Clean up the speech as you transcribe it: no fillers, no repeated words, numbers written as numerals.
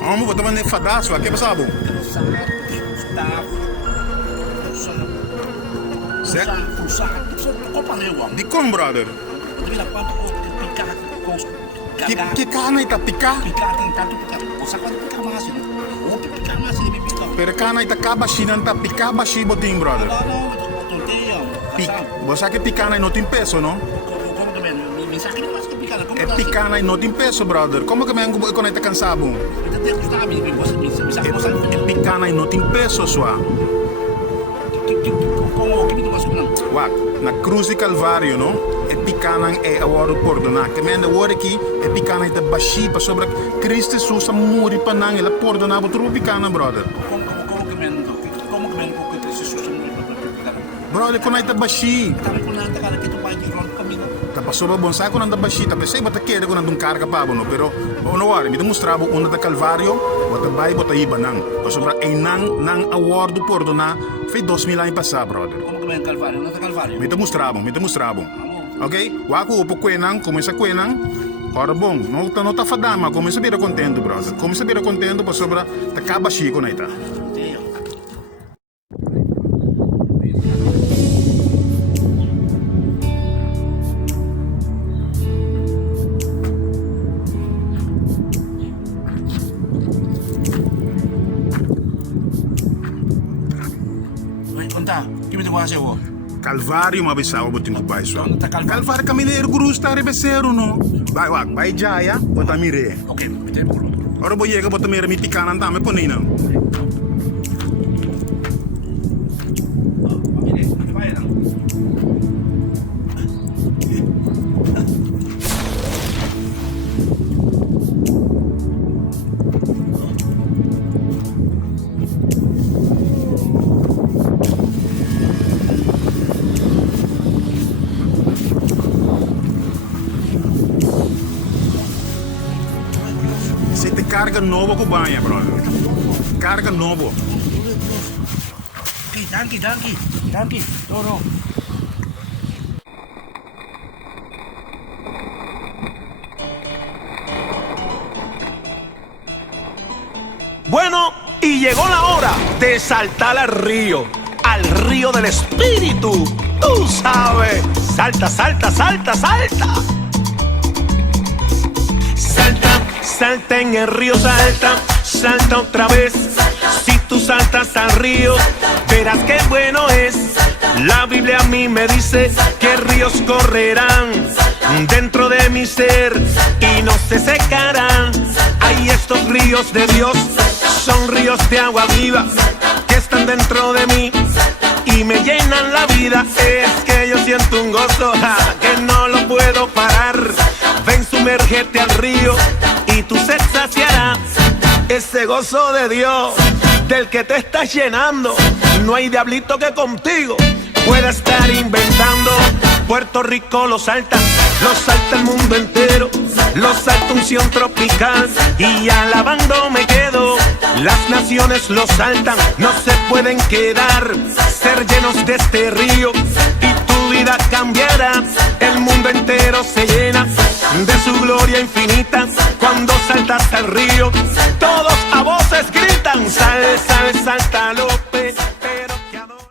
Vamos botar uma nefadaço aqui, pessoal. Di kon, brother. Que cana ita picar? Pero cana ita cabachina ita picar bashi botin, brother. Você que picana não tem peso, não? É picana e não tem peso, brother. Como que me angu quando ita cansado? É picana e não tem peso, sua. Wak, na cruz de Calvário, não? É picana é a hora perdonar. Que me anda hora aqui é picana ita bashi para sobre Cristo Jesus a morrer para nang ela perdonar para tudo picana, brother. Brother, quando ita bashi. Tapos sobre bom saco nanda bashi, tapos sei bata queda quando andam carga pa bono, pero ono wari me demonstrava onda da Calvário, bota bai bota iba nang. Sobre ay nang award perdonar foi 2000 anos passado, brother. Como que me Calvário? Não é Calvário? Me demonstravam. Ok? Waku upo kwenang, começa kwenang. Ora bom, não tá fadama, começa a vir contento, brother. Começa a vir contento para sobre ta kabashi ko na ita. Calvário, uma vez eu vou ter que baixo. Calvário caminheiro guru está rebeceiro, não? Vai já, ya? Bota mire. Ok, tem por. Ora vou chegar bota mire mi picana tá me ponina. Carga novo com banha, brother. Carga novo. Ok, danke. Todo. Bueno, y llegó la hora de saltar al río del espíritu. Tú sabes, salta. Salta en el río, salta otra vez. Si tú saltas al río, verás qué bueno es. La Biblia a mí me dice que ríos correrán dentro de mi ser y no se secarán. Ay, estos ríos de Dios son ríos de agua viva que están dentro de mí y me llenan la vida. Es que yo siento un gozo que no lo puedo parar. Ven, sumérgete al río y tu sed saciará. Ese gozo de Dios del que te estás llenando, no hay diablito que contigo pueda estar inventando. Puerto Rico lo salta el mundo entero, lo salta unción tropical y alabando me quedo. Las naciones lo saltan, no se pueden quedar, ser llenos de este río y tu vida cambiará. El mundo entero se llena de su gloria infinita cuando saltas al río. Todos a voces gritan, sáltalo.